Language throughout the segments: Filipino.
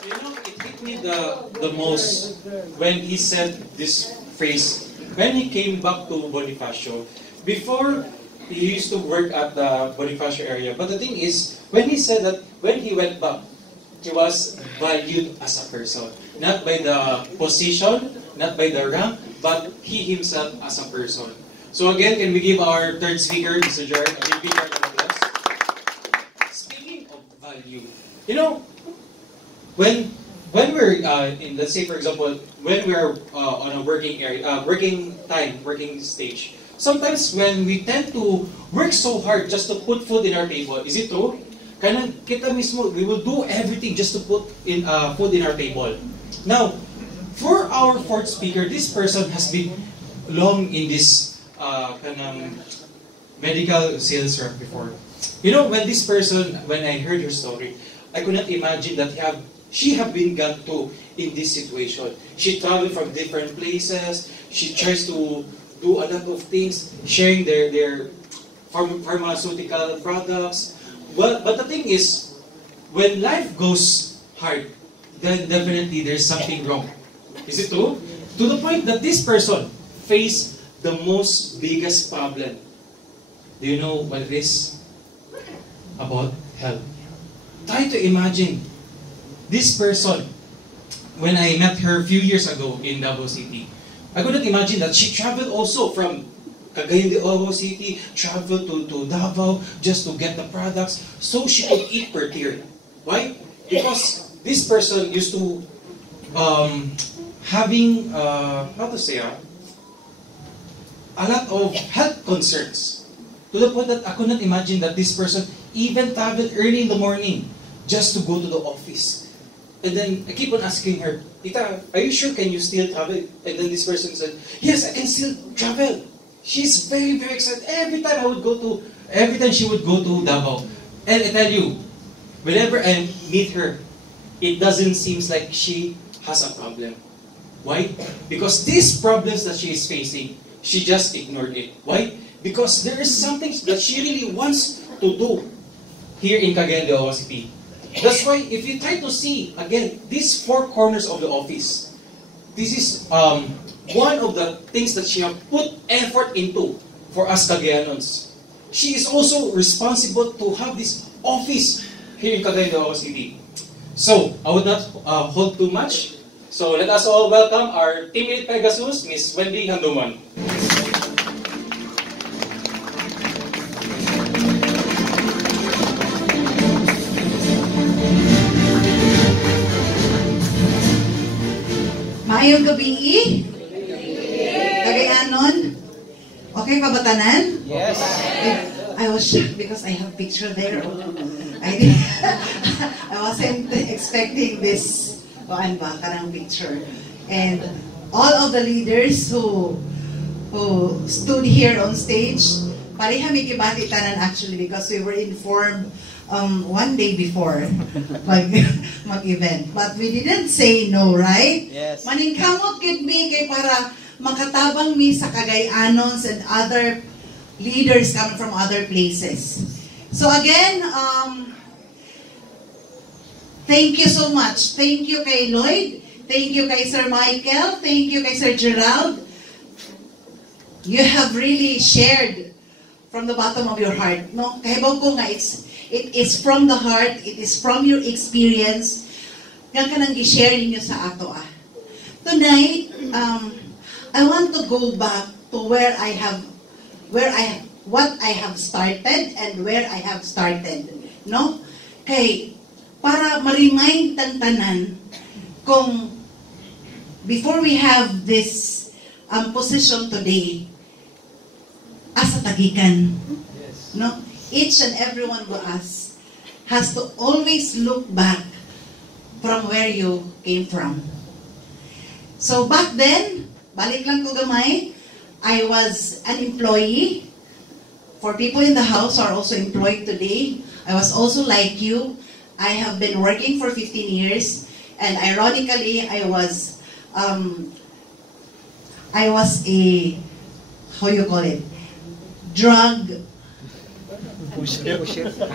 You know, it hit me the most when he said this phrase, when he came back to Bonifacio. Before, he used to work at the Bonifacio area. But the thing is, when he said that, when he went back, he was valued as a person. Not by the position, not by the rank, but he himself as a person. So again, can we give our third speaker, Mr. Jared, a big round of applause? Speaking of value, you know, when we're in, let's say for example, when we're on a working area, working stage, sometimes when we tend to work so hard just to put food in our table, is it true? Kanang kita mismo, we will do everything just to put in food in our table. Now, for our fourth speaker, this person has been long in this medical sales rep before. You know, when this person, when I heard her story, I could not imagine that she have been got to in this situation. She traveled from different places. She tries to do a lot of things, sharing their pharmaceutical products. Well, but the thing is, when life goes hard, then definitely there's something wrong. Is it true? To the point that this person faced the most biggest problem. Do you know what it is? About health. Try to imagine this person, when I met her a few years ago in Davao City, I couldn't imagine that she traveled also from Cagayan de Oro City, traveled to Davao just to get the products so she could eat per tier. Why? Because this person used to having, how to say, a lot of health concerns. To the point that I could not imagine that this person even traveled early in the morning just to go to the office. And then I keep on asking her, Tita, are you sure can you still travel? And then this person said, yes, I can still travel. She's very, very excited. Every time she would go to Davao. And I tell you, whenever I meet her, it doesn't seem like she has a problem. Why? Because these problems that she is facing, she just ignored it. Why? Because there is something that she really wants to do here in Cagayan de Oro City. That's why if you try to see, again, these four corners of the office, this is one of the things that she has put effort into for us Cagayanons. She is also responsible to have this office here in Cagayan de Oro City. So, I would not hold too much. So, let us all welcome our Team Lead Pegasus, Ms. Wendy Handuman. Maayong gabi. Cagayanon. Okay pa ba tanan? Yes. I was shocked because I have picture there. I wasn't expecting this kanang picture. And all of the leaders who stood here on stage, pareha may kibati tanan actually because we were informed one day before mag-event. But we didn't say no, right? Yes. Maningkamot gid mi kay para makatabang mi sa Cagayanons and other leaders coming from other places. So again, thank you so much. Thank you kay Lloyd. Thank you kay Sir Michael. Thank you kay Sir Gerald. You have really shared from the bottom of your heart. No? Kahibaw ko nga, it is from the heart. It is from your experience. Nga ka nang i-share ninyo sa ato. Tonight, I want to go back to what I have started and where I have started. No? Kay, para ma-remind tanan kung before we have this position today, asa tagikan. Yes. No? Each and every one of us has to always look back from where you came from. So back then, balik lang ko gamay, I was an employee. For people in the house who are also employed today, I was also like you. I have been working for 15 years, and ironically, I was a, how you call it, drug Pusher.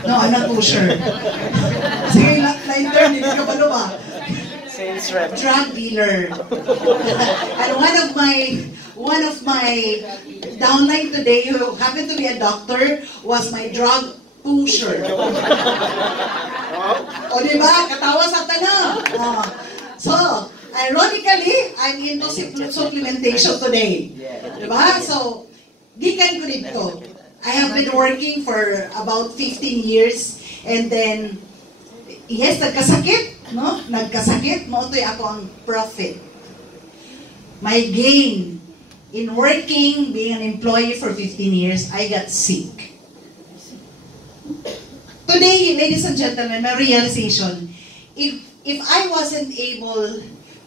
No, I'm not pusher. Sige, lighter, hindi ka ba ba? drug dealer. And one of my downline today, who happened to be a doctor, was my drug pusher. O diba? Katawa sa tanong. So, ironically, I'm into supplementation today. Diba? So, gikan ko dito. I have been working for about 15 years, and then, yes, nagkasakit, no? Nagkasakit, mautoy ako ang profit. My gain in working, being an employee for 15 years, I got sick. Today, ladies and gentlemen, my realization, if I wasn't able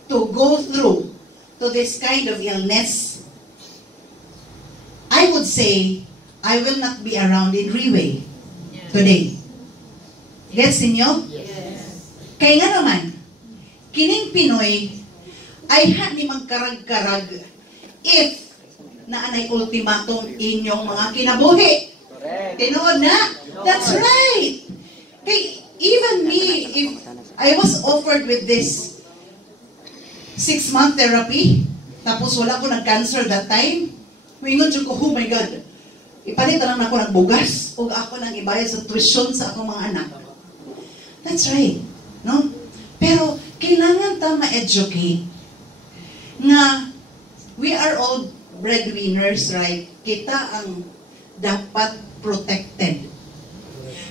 to go through to this kind of illness, I would say I will not be around in Riway today. Gets ninyo? Yes. Kaya nga naman, kining Pinoy ay ni magkarag-karag if naanay ultimatum inyong mga kinabuhi. Tinood na? That's right. Kay even me, if I was offered with this 6-month therapy, tapos wala ko nag-cancer that time, mingon ko, oh my God, ipalit lang ako ng bugas o ako nang ibayad sa tuition sa akong mga anak. That's right. No? Pero, kailangan ta ma-educate na we are all breadwinners, right? Kita ang dapat protected.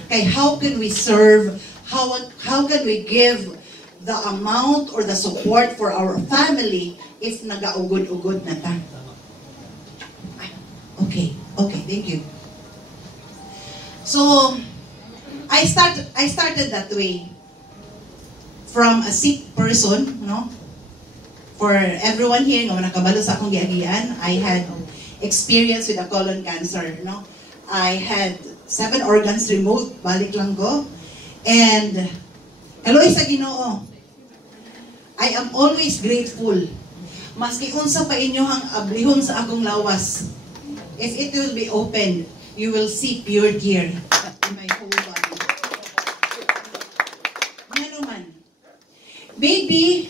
Kay how can we serve, how can we give the amount or the support for our family if nagaugod-ugod na ta? Okay, thank you. So, I started that way. From a sick person, no? For everyone here, nga nakabalo sa akong giagian, I had experience with a colon cancer, no? I had 7 organs removed, balik lang ko. And, kaloy sa Ginoo, I am always grateful. Maski unsa pa inyohang ablihon sa akong lawas, if it will be opened, you will see pure tear in my whole body. Ano man, maybe,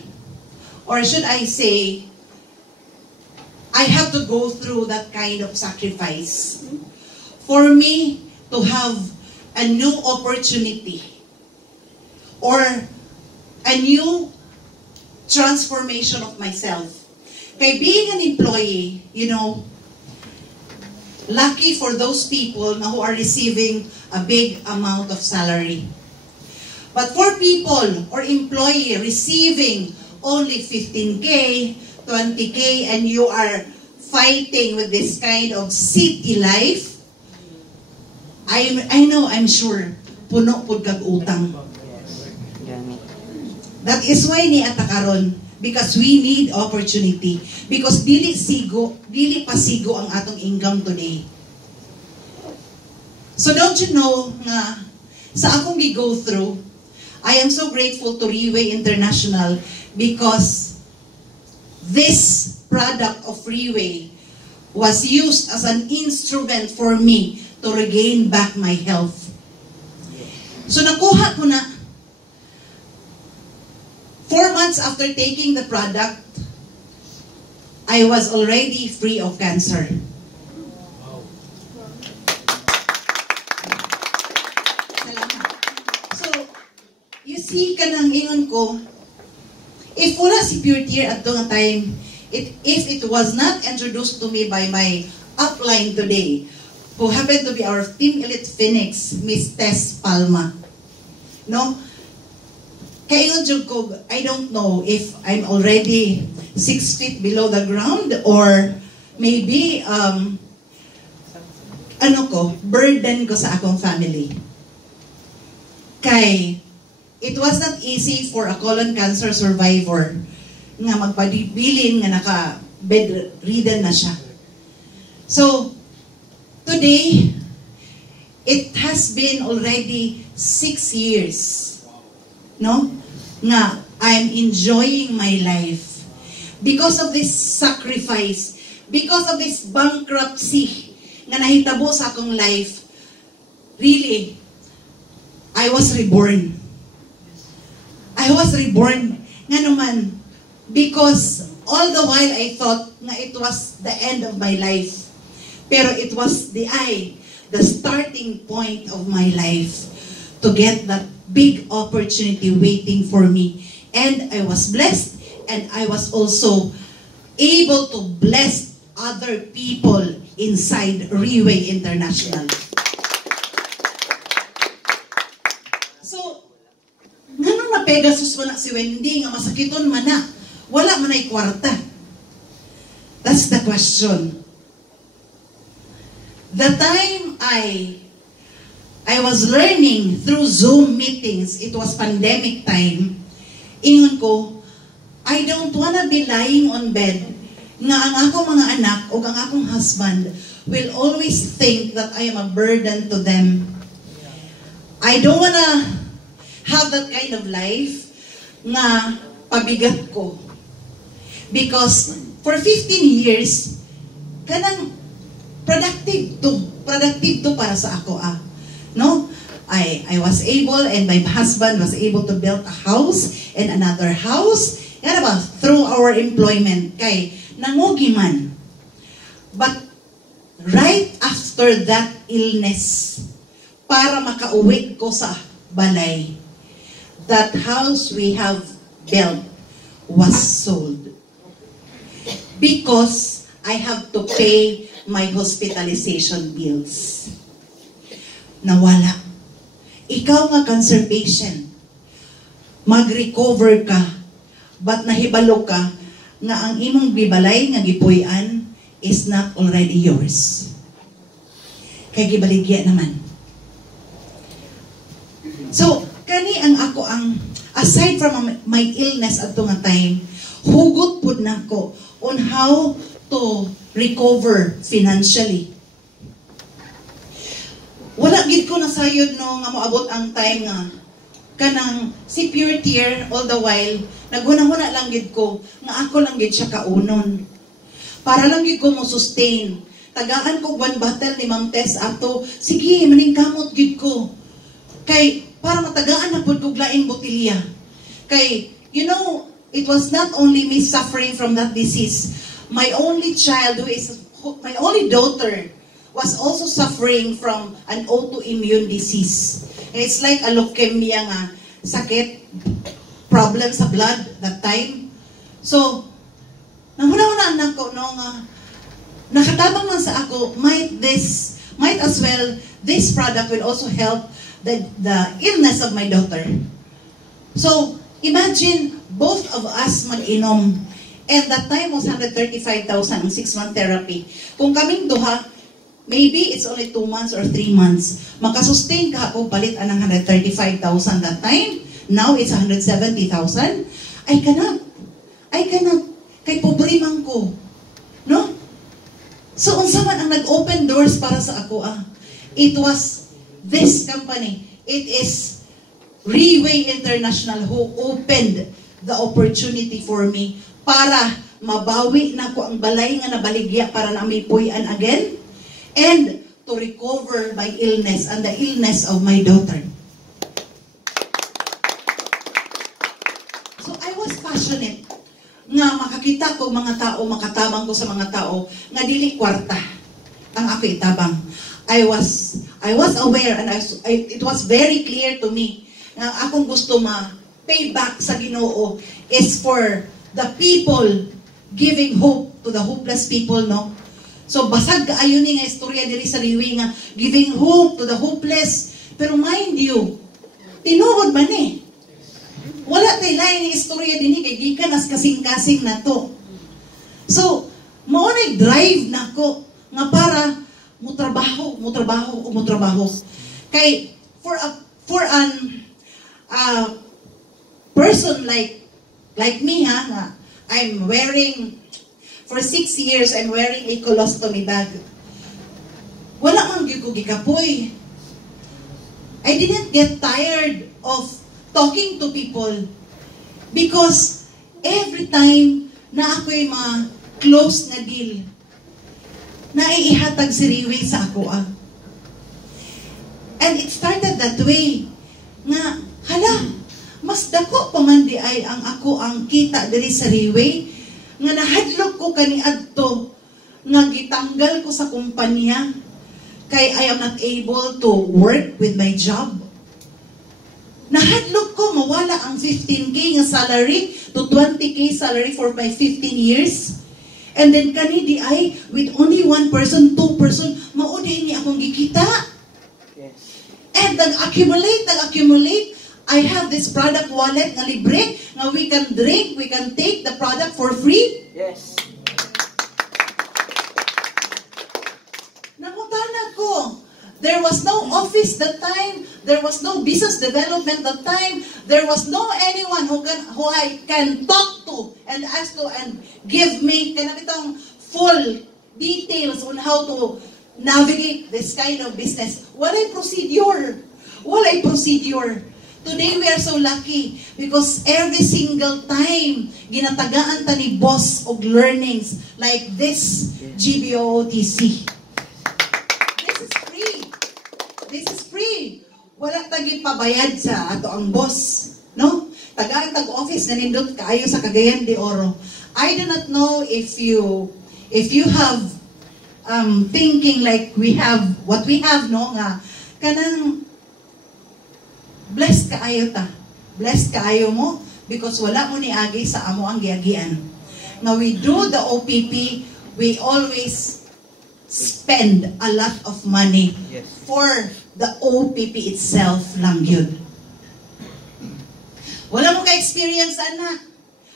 or should I say, I have to go through that kind of sacrifice for me to have a new opportunity or a new transformation of myself. Kay being an employee, you know, lucky for those people who are receiving a big amount of salary. But for people or employee receiving only 15K, 20K, and you are fighting with this kind of city life, I'm sure, puno pud kag utang. That is why ni atakaron, because we need opportunity. Because dili pasigo ang atong income today. So don't you know nga sa akong gi-go through, I am so grateful to Riway International because this product of Riway was used as an instrument for me to regain back my health. So nakuha ko na 4 months after taking the product, I was already free of cancer. Salamat. So, you see kanang ingon ko, if wala si Pure Tear at nga time, if it was not introduced to me by my upline today, who happened to be our Team Elite Phoenix, Miss Tess Palma. No? Kaya ko, I don't know if I'm already 6 feet below the ground or maybe, burden ko sa akong family. Kay, it was not easy for a colon cancer survivor nga magpabilin nga naka-bedridden na siya. So, today, it has been already 6 years, no? Nga I'm enjoying my life because of this sacrifice, because of this bankruptcy nga nahitabo sa akong life. Really, I was reborn. I was reborn Nga naman, because all the while I thought nga it was the end of my life. Pero it was the starting point of my life to get that big opportunity waiting for me. And I was blessed, and I was also able to bless other people inside Riway International. So, nga nung na Pegasus man na si Wendy, nga masakiton man na, wala man ay kwarta. That's the question. The time I was learning through Zoom meetings, it was pandemic time, ingon ko, I don't wanna be lying on bed nga ang akong mga anak o ang akong husband will always think that I am a burden to them. I don't wanna have that kind of life nga pabigat ko. Because for 15 years, kanang productive to para sa ako no? I was able, and my husband was able to build a house and another house. Yan ba? Through our employment. Kay nangugi man. But right after that illness, para makauwi ko sa balay, that house we have built was sold. Because I have to pay my hospitalization bills. Nawala. Ikaw nga cancer patient, mag-recover ka, but nahibalo ka nga ang imong bibalay nga gipuy-an is not already yours. Kay gibaligya naman. So, kani ang ako aside from my illness at nga time, hugot pud nako on how to recover financially. Wala gid ko nasayod no nga moabot ang time nga kanang si Pure Tear all the while naghuna-huna lang gid ko nga ako lang gid siya kaunon. Para lang gid ko mo sustain. Tagaan ko one bottle ni Ma'am Tess ato. Sige, maningkamot gid ko. Kay para matagaan na pud kog laing botilya. Kay you know, it was not only me suffering from that disease. My only child my only daughter was also suffering from an autoimmune disease. It's like a leukemia nga sakit, problem sa blood that time. So, nahuna-huna anak ko no nga nakatabang man sa ako, might as well this product will also help the illness of my daughter. So, imagine both of us mag-inom. And that time was 135,000 ang 6-month therapy. Kung kaming duha, maybe it's only 2 months or 3 months. Makasustain ka ako, palit anang 135,000 that time. Now, it's 170,000. I cannot. Kay pobre man ko. No? So, unsa man ang nag-open doors para sa ako, It was this company. It is Riway International who opened the opportunity for me para mabawi na ko ang balay nga nabaligya para na may puy-an again. And to recover my illness and the illness of my daughter. So I was passionate nga makakita ko mga tao, makatabang ko sa mga tao nga dili kwarta ang ako itabang. I was aware and it was very clear to me nga akong gusto ma-pay back sa Ginoo is for the people giving hope to the hopeless people, no? So, basag kaayo ni nga istorya diri sa Riway nga giving hope to the hopeless. Pero mind you, tinuod man eh. Wala tay lain ni istorya dinhi kay gikan as kasing-kasing na to. So, mao na drive nako nga para mo trabaho. Kay for an person like me nga I'm wearing for 6 years, I'm wearing a colostomy bag. Wala man gyud ko gikapoy. I didn't get tired of talking to people because every time na ako'y ma-close na deal, naiihatag si Riway sa ako. And it started that way. Nga, hala, mas dako pa man di ay ang ako ang kita diri sa Riway nga nahadlok ko kaniadto nga gitanggal ko sa kumpanya kay I am not able to work with my job. Nahadlok ko mawala ang 15K nga salary to 20K salary for my 15 years. And then kani di ay with only one person, two person, mao di ni akong gikita. Yes. And nag-accumulate, I have this product wallet na libre, na we can drink, we can take the product for free. Yes. Namutana ko. There was no office that time. There was no business development that time. There was no anyone who I can talk to and ask to and give me kanang full details on how to navigate this kind of business. Walay procedure. Walay procedure. Today we are so lucky because every single time ginatagaan ta ni boss og learnings like this GBOOTC. This is free. This is free. Wala tagi pabayad sa ato ang boss, no? Tagaan tag-office na nindot kaayo sa Cagayan de Oro. I do not know if you have thinking like we have what we have, no, nga kanang blessed kaayo ta. Blessed kaayo mo because wala mo ni agi sa amo ang giagian. Now we do the OPP, we always spend a lot of money for the OPP itself lang yun. Wala mo ka-experience, anak.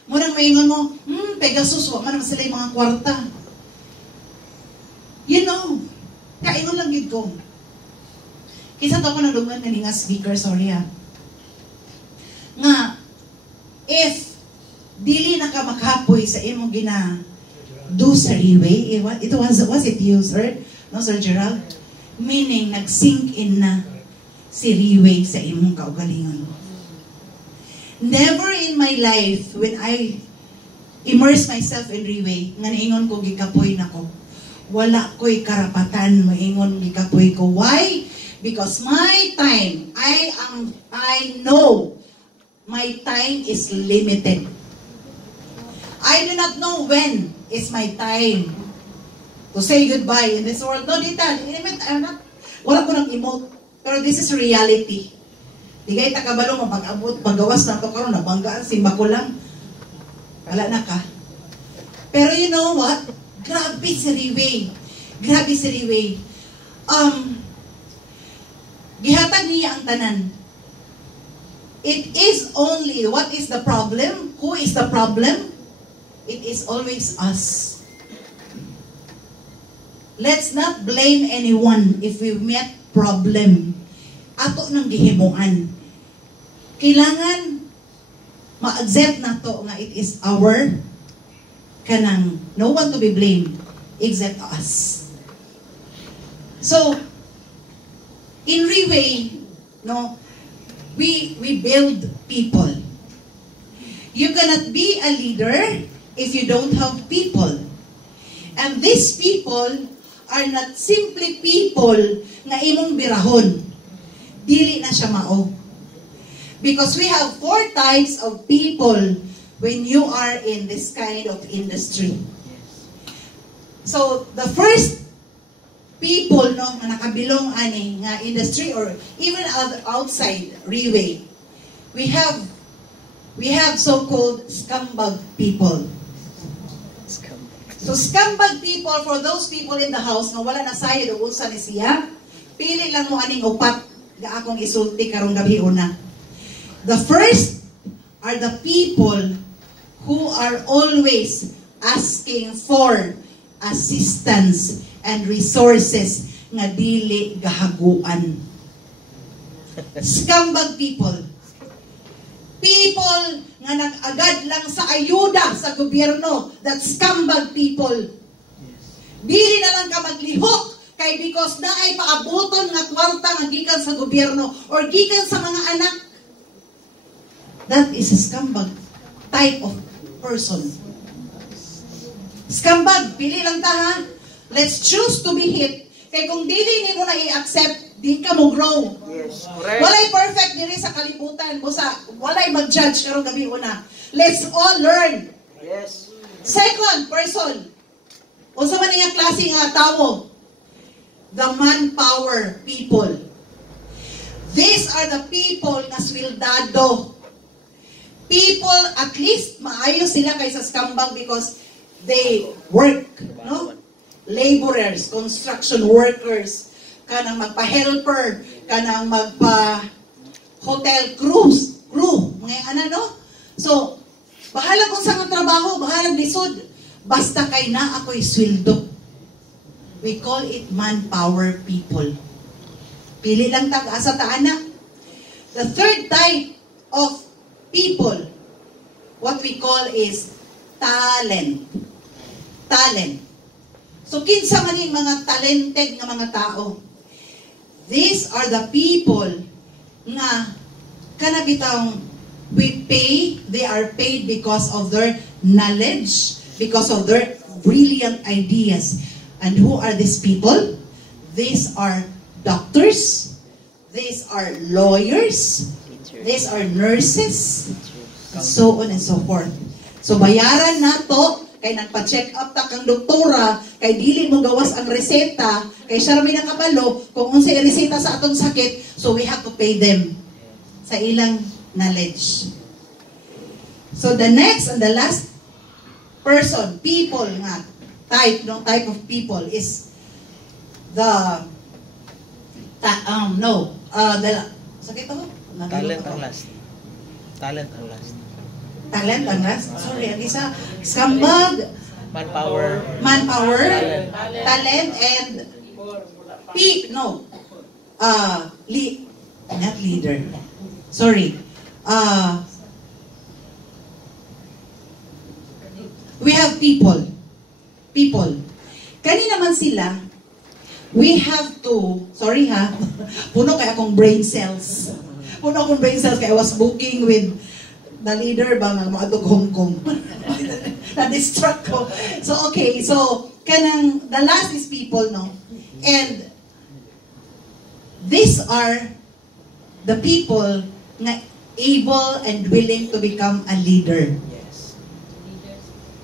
Murang maingon mo, Pegasus, wala man sila yung mga kwarta. You know, kaingon lang yun ko. Kisa to ako nalungan nga speaker, sorry ha. Nga, if dili na ka makapoy sa imong do sa Riway, was it you, sir? No, Sir Gerald? Meaning, nag-sink in na si Riway sa imong kaugalingon. Never in my life, when I immerse myself in Riway, nga naingon ko, gikapoy na ko. Wala ko'y karapatan, maingon gikapoy ko. Why? Because my time, I know my time is limited. I do not know when is my time to say goodbye in this world. No, dita, wala ko nang emote. Pero this is reality. Digay takabalo mo, pag-abot, paggawas na ito karon nabanggaan, simba ko lang. Wala na ka. Pero you know what? Grabe si Riway. Grabe si Riway. Gihatag niya ang tanan. It is only, what is the problem? Who is the problem? It is always us. Let's not blame anyone if we met problem. Ato nang gihimuan. Kailangan ma-accept na to nga it is our kanang no one to be blamed except us. So, in Riway, no, we build people. You cannot be a leader if you don't have people. And these people are not simply people na imong birahon. Dili na siya mao. Because we have 4 types of people when you are in this kind of industry. So, the first people, no, na nakabilong ani nga industry or even outside Riway, we have so-called scumbag people. So scumbag people, for those people in the house nga wala na sayod o unsa ni siya, pili lang mo aning upat nga akong isulti karong gabi una. The first are the people who are always asking for assistance and resources nga dili gahaguan. Scumbag people. People nga nag-agad lang sa ayuda sa gobyerno. That scumbag people. Dili na lang ka maglihok kay because na ay paabuton nga kwarta nga gikan sa gobyerno or gikan sa mga anak. That is a scumbag type of person. Scumbag, pili lang ta ha. Let's choose to be hit. Kay kung dili nimo na i-accept di ka mo grow. Yes, correct. Walay perfect diri sa kalibutan. Busa, walay mag-judge karong gabi una. Let's all learn. Yes. Second person. Unsa man nga klase nga tawo? The manpower people. These are the people nga swildado. People, at least maayo sila kaysa skambang because they work, no? Laborers, construction workers, kanang magpa-helper, kanang magpa-hotel crew, mga no? So, bahala kung saan ang trabaho, bahala lisod. Basta kay na ako'y sweldo. We call it manpower people. Pili lang tag-asa ta anak. The third type of people, what we call is talent. Talent. So, kinsa man yung mga talented nga mga tao. These are the people nga kanabitang they are paid because of their knowledge, because of their brilliant ideas. And who are these people? These are doctors, these are lawyers, these are nurses, and so on and so forth. So bayaran nato kay nagpa-check up ta kang doktora, kay dili mo gawas ang reseta, kay siya may nakabalo kung unsay reseta sa atong sakit, so we have to pay them sa ilang knowledge. So the next and the last person, people nga, type of people is the sakit ako? Talent ang last. Talent ang last. Talent ang last? Sorry, ang isa, skambag, Manpower. talent, and not leader. Sorry. We have people. Kani naman sila, we have to, sorry ha, puno kaya akong brain cells. Kaya I was booking with the leader ba nga maadog Hong Kong. Na-distract ko. So, okay. So, the last is people, no? And these are the people na able and willing to become a leader. Yes.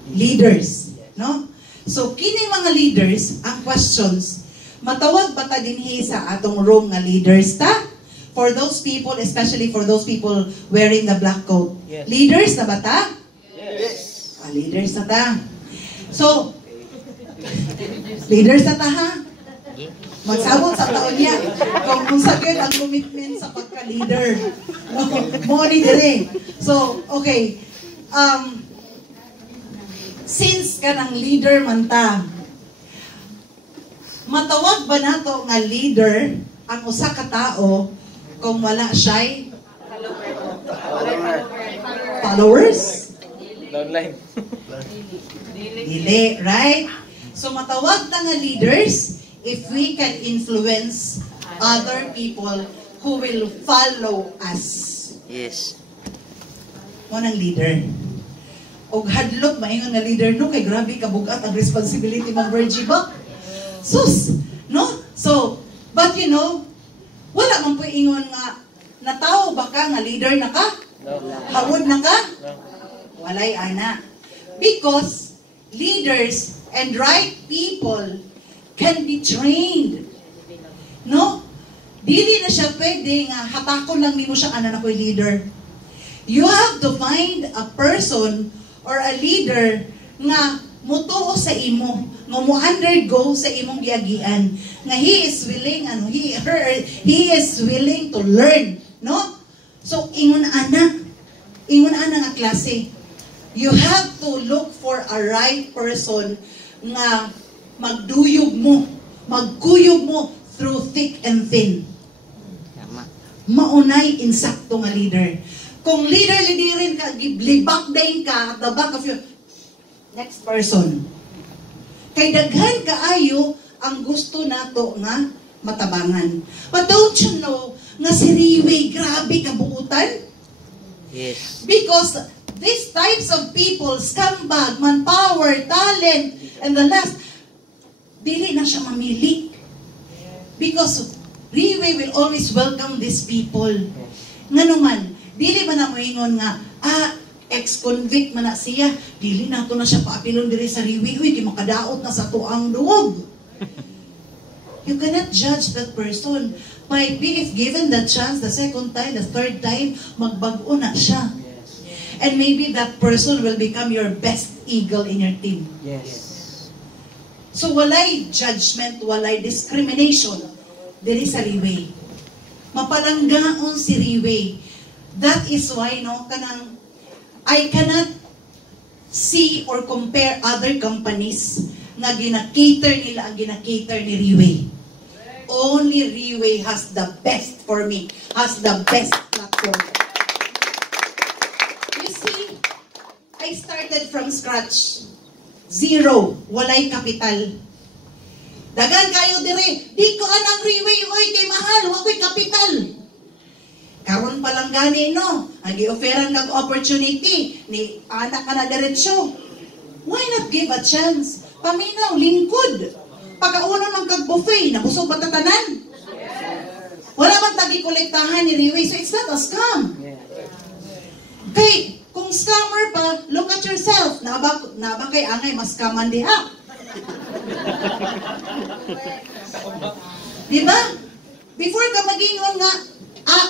Leaders, no? So, kini mga leaders, ang questions, matawag ba ta dinhi sa atong room nga leaders ta? For those people, especially for those people wearing the black coat. Yes. Leaders na ba ta? Yes. Leaders na ta. So, leaders na ta ha? Magsabot sa taon niya kung sakit ang commitment sa pagka-leader. Mo ni dire. So, okay. Since kanang leader man ta, matawag ba nato nga leader ang usa ka tao kung wala siya'y followers? Downline. Dili, right? So matawag na nga leaders if we can influence other people who will follow us. Yes. Mo nang leader. Og hadlok maingon nga leader no kay grabe kabugat ang responsibility man Virgie ba? Sus, no? So, but you know, wala man po ingon nga natawo ba ka nga leader na ka? No. Hawod na ka? No. Walay ana. Because leaders and right people can be trained. No? Dili na siya pwede nga hatakon lang nimo siya ana na ko'y leader. You have to find a person or a leader nga mutuo sa imo, nga mo undergo sa imong giagian, nga he is willing he is willing to learn, no? So ingon ana nga klase. You have to look for a right person nga magkuyog mo through thick and thin. Maunay insakto nga leader. Kung leader-leaderin ka, libak din ka at the back of your next person. Kay daghan kaayo ang gusto nato nga matabangan. But don't you know nga si Riway grabe kabuutan? Yes. Because these types of people, scumbag, manpower, talent, and the last, dili na siya mamili. Because Riway will always welcome these people. Nga naman, dili man na moingon nga, ex-convict man na siya, dili nato na siya paapilon diri sa Riway, uy, kay makadaot na sa tuang duog. You cannot judge that person. Might be if given the chance, the second time, the third time, magbago na siya. And maybe that person will become your best eagle in your team. Yes. So walay judgment, walay discrimination diri sa Riway. Mapalanggaon si Riway. That is why I cannot see or compare other companies nga gina-cater nila ang gina-cater ni Riway. Only Riway has the best for me, has the best platform. You see, I started from scratch. Zero, walay kapital. Dagan kayo dire, di ko anang Riway, oy, kay mahal, wakoy kapital. Karon pa lang gani, no? Ang i-offeran kag opportunity, ni anak ka na diretsyo. Why not give a chance? Paminaw, lingkod. Pagkauno ng kag buffet, nabusog ba tatanan? Wala man tagi-kolektahan ni Riway, so it's not a scam. Kay, kung scammer pa, look at yourself. Naba kay angay, mas skaman diha. Diba? Before ka mag-ingon nga,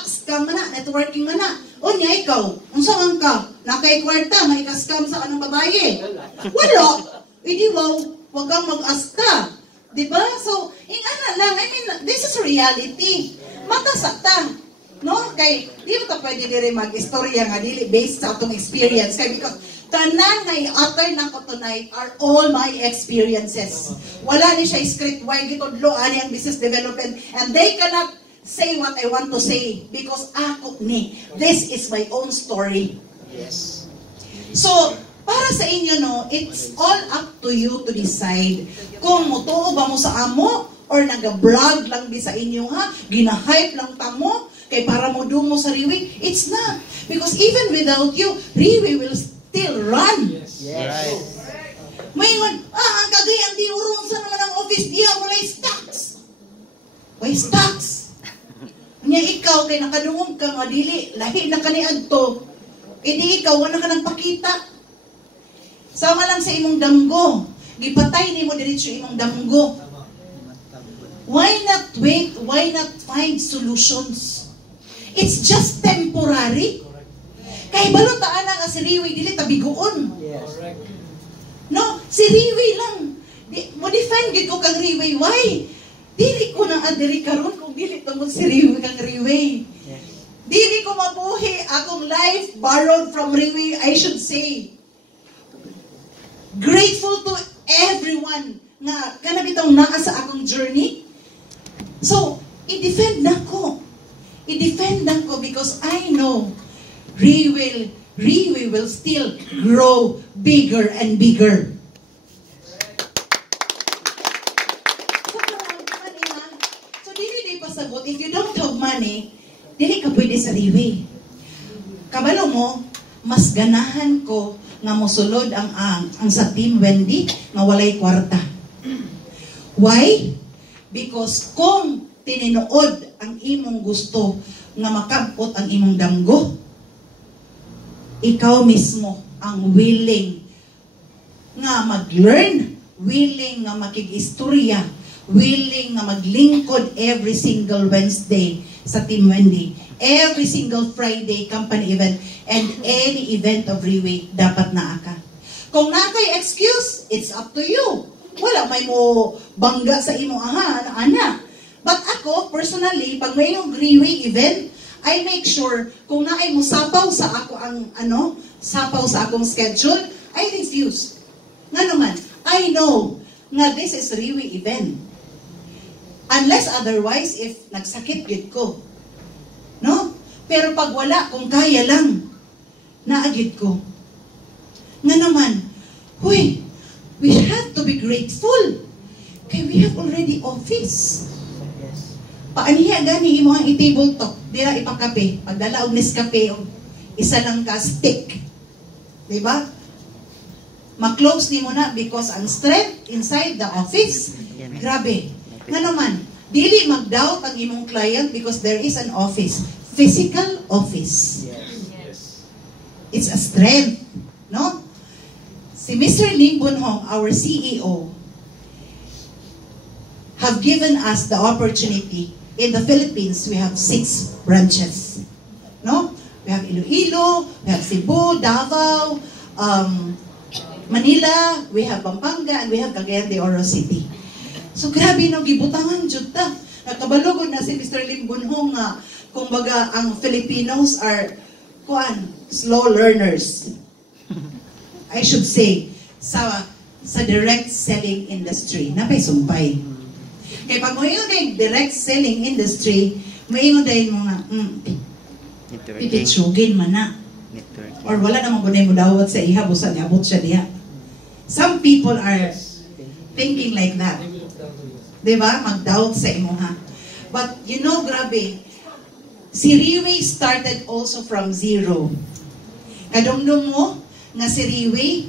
scam na, networking na. O niya, ikaw, unsa man ka, nakay kwarta, may ka-scam sa anong babae. Wala. Hindi wow, wag kang mag-asta. Diba? So, ingana lang, I mean, this is reality. Matasakta. No? Kay, di mo ito pwede diri mag-istorya nga, dili based sa atong experience. Kay, because, tanan nga i-utter na ko tonight are all my experiences. Wala ni siya script, why gitudlo ani ang business development, and they cannot say what I want to say because ako ni. This is my own story. Yes. So, para sa inyo, no, it's all up to you to decide kung mutuo ba mo sa amo or nag-vlog lang di sa inyo, ha? Gina-hype lang tamo kay para mo dumo sa Riway. It's not. Because even without you, Riway will still run. Yes. Right. Mayroon, kagay ang diurong sa naman ang office diya, walay stocks. Why stocks? Nya ikaw, kay nakadungog ka nga, dili, lahi na kaniad to. Di ikaw, wala ka nang pakita. Sama lang sa imong damgo. Gipatay ni mo diretso imong damgo. Why not wait? Why not find solutions? It's just temporary. Kay balutaan na nga si Riway, dili tabiguon. Yes. No, si Riway lang. Mo defend gid ko kang Riway. Why? Dili ko nang adiri karon kung dili tungod si Riway kang Riway. Yes. Dili ko mabuhi akong life borrowed from Riway, I should say. Grateful to everyone nga kanang itong naa sa akong journey. So, i-defend nako. I-defend nako because I know Riway will still grow bigger and bigger. So, dili pasagot. If you don't have money, dili ka pwede sa Riway. Kabalo mo, mas ganahan ko nga mosulod ang sa Team Wendy nga walay kwarta. Why? Because kung tininuod ang imong gusto nga makabot ang imong damgo, ikaw mismo ang willing nga mag-learn, willing nga makig-istorya, willing nga maglingkod every single Wednesday sa Team Wendy, every single Friday company event, and any event of Riway, dapat naa ka. Kung nakay excuse, it's up to you. Wala may mo bangga sa imong ana. But ako, personally, pag may yung Riway event, I make sure kung naay mo sapaw sa ako ang sapaw sa akong schedule, I refuse. Nga naman, I know nga this is Riway event. Unless otherwise, if nagsakit gid ko. No? Pero pag wala, kung kaya lang, naagid ko. Nga naman, huy, we have to be grateful. Kaya we have already office. Yes. Paaniya gani imo ang i-table talk, dira ipakape, pagdala og Nescafe og isa lang ka stick. Di ba? Ma-close ni mo na because ang strength inside the office, grabe. Nga naman, Dili mag-doubt ang imong client because there is an office. Physical office. It's a strength. No? Si Mr. Lim Bunhong, our CEO, have given us the opportunity. In the Philippines, we have 6 branches. No? We have Iloilo, we have Cebu, Davao, Manila, we have Pampanga, and we have Cagayan de Oro City. So grabe no, gibutangan jud ta. Nakabalugod na si Mr. Lim Bunhong nga, kumbaga ang Filipinos are slow learners. I should say, sa direct selling industry, napay sumpay. Kaya pag mo yung direct selling industry, maingon dahil mo nga, pipitsugin man na. Or wala namang gunay mo dawat sa iha, busan niabot siya diha. Some people are thinking like that. Diba? Mag-doubt sa imuha. But you know, grabe, si Riway started also from zero. Kadumdum mo nga si Riway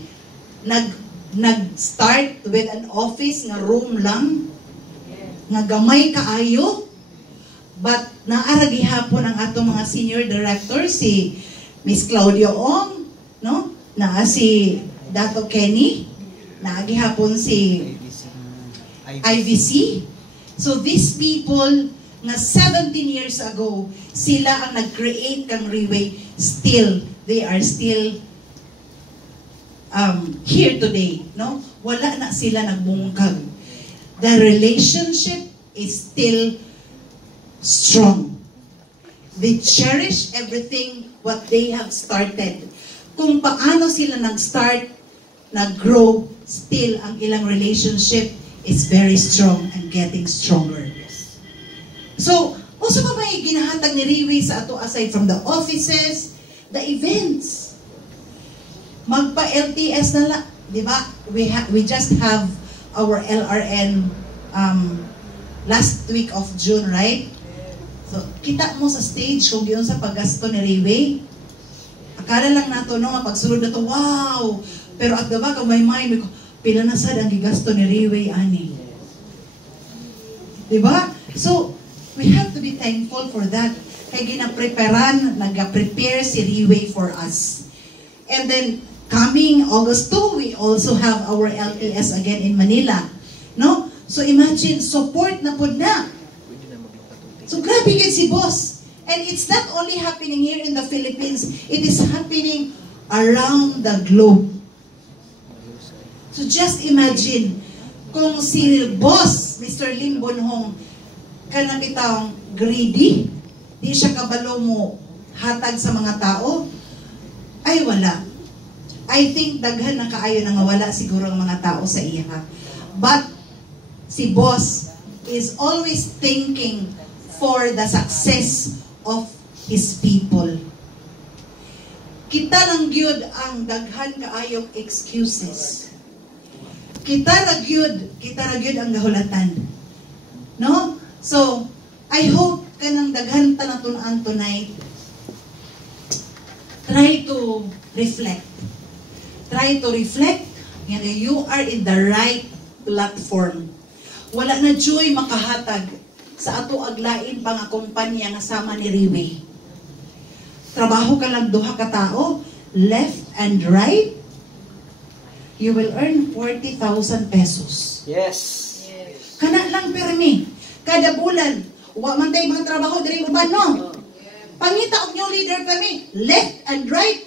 nag-start with an office nga room lang, nga gamay kaayo, but naara gihapon ang atong mga senior director, si Miss Claudia Ong, no? Naa si Dato Kenny, naa gihapon si IVC. So these people nga 17 years ago, sila ang nag-create kang Riway, they are still here today, no? Wala na sila nagbungkag. The relationship is still strong. They cherish everything what they have started. Kung paano sila nag-start, nag-grow, still ang ilang relationship is very strong and getting stronger. So, also pa may ginahatag ni Riway sa ato aside from the offices, the events. Magpa-LTS na lang, di ba? We just have our LRN last week of June, right? So, kita mo sa stage kung yun sa paggasto ni Riway. Akala lang nato no, pagsulod na to, wow! Pero at the back of my mind, pila na sad ang gigasto ni Riway, ani. Diba? So, we have to be thankful for that. Kaya ginapreparan, nag-prepare si Riway for us. And then, coming August 2, we also have our LTS again in Manila. No? So imagine, support na po na. So grabe yun si boss. And it's not only happening here in the Philippines, it is happening around the globe. So just imagine, kung si boss, Mr. Lim Bunhong, kanabitang greedy, di siya kabalo mo hatag sa mga tao, ay wala. I think daghan na kaayo na nga wala siguro ang mga tao sa iya. But si boss is always thinking for the success of his people. Kita lang gyud ang daghan kaayong excuses. Kita ra gyud ang gahulatan. No? So, I hope kanang daghan ta natun-an tonight. Try to reflect. Try to reflect. You are in the right platform. Wala na joy makahatag sa ato aglain pang kumpanya nga sama ni Riway. Trabaho ka lang duha ka tao, left and right, you will earn 40,000 pesos. Yes. Kana lang permi. Kada bulan, wa man tay mga trabaho diri uban no. Pangita og new leader kami, left and right,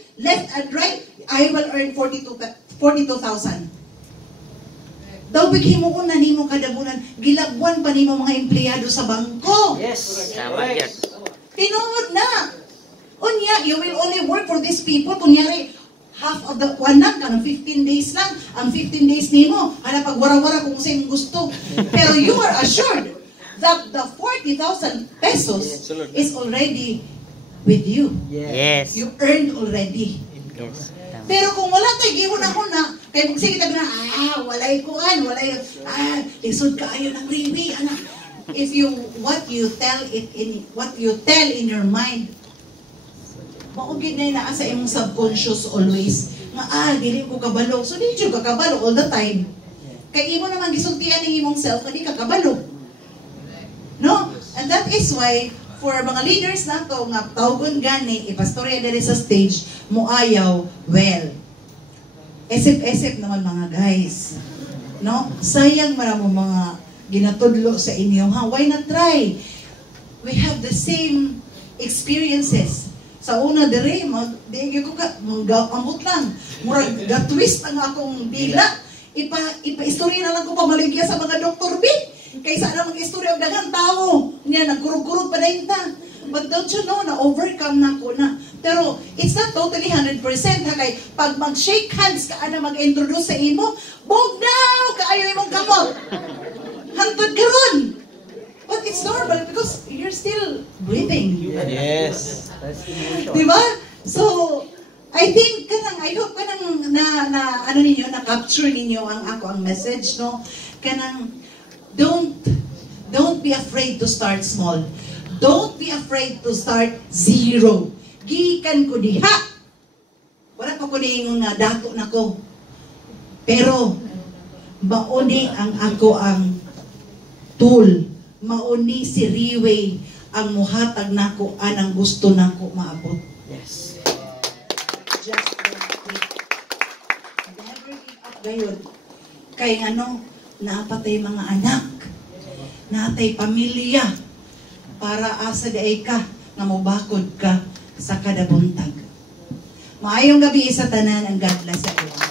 I will earn 42,000. Daw bighin mo ko na nimo kada bulan, gilagwan pa nimo mga empleyado sa bangko. Yes. Tama yan. Tinuod na. Unya, you will only work for these people. Kunyari, half of the, one na, kanang 15 days lang. Ang 15 days nimo, hala pag wara-wara kung sa'yo gusto. Pero you are assured that the 40,000 pesos is already with you. Yes. You earned already. Yes. Tama. Pero kung wala tayo, gihon ako na, kaya kung sige na, walay kuan, lisod ka ayo ng Riway, anak. If you, what you tell in your mind, maugid na naa sa imong subconscious always, nga dili ko kabalo. So di ka kabalo all the time. Kay imo naman gisultian ng imong self, nga di ka kabalo. And that is why, for mga leaders nato nga tawgon gani, ipastorya diri sa stage, muayaw, well. Esip-esip naman mga guys. No? Sayang maramo mga ginatudlo sa inyo, ha? Why not try? We have the same experiences. Sa una dire, di ko ka, ambot lang. Murag gatwist ang akong dila. Ipa-istorya na lang ko pamaligya sa mga doktor, B. Kaysa na mag-istorya og daghang tao. Niya, nagkurog-kurog pa na ta. But don't you know, na-overcome na ko na. Pero, it's not totally 100%, ha? Kay, pag mag-shake hands ka na mag-introduce sa imo, bogdaw! Kaayo imong kamot! Hantod karon! But it's normal because you're still breathing. Yes. Diba? So, I think, I hope ano ninyo, na-capture ninyo ang message, no? Don't be afraid to start small. Don't be afraid to start zero. Gikan ko diha. Wala pa ko niingon nga dato na ko. Pero, mauni ang ako ang tool. Mauni si Riway ang muhatag nako anang gusto nako maabot. Yes. Just don't quit. Never give up gayon. Kay naapatay mga anak, naatay pamilya, para asa daay ka, nga mobakod ka sa kada buntag. Maayong gabi sa tanan, ang God bless everyone.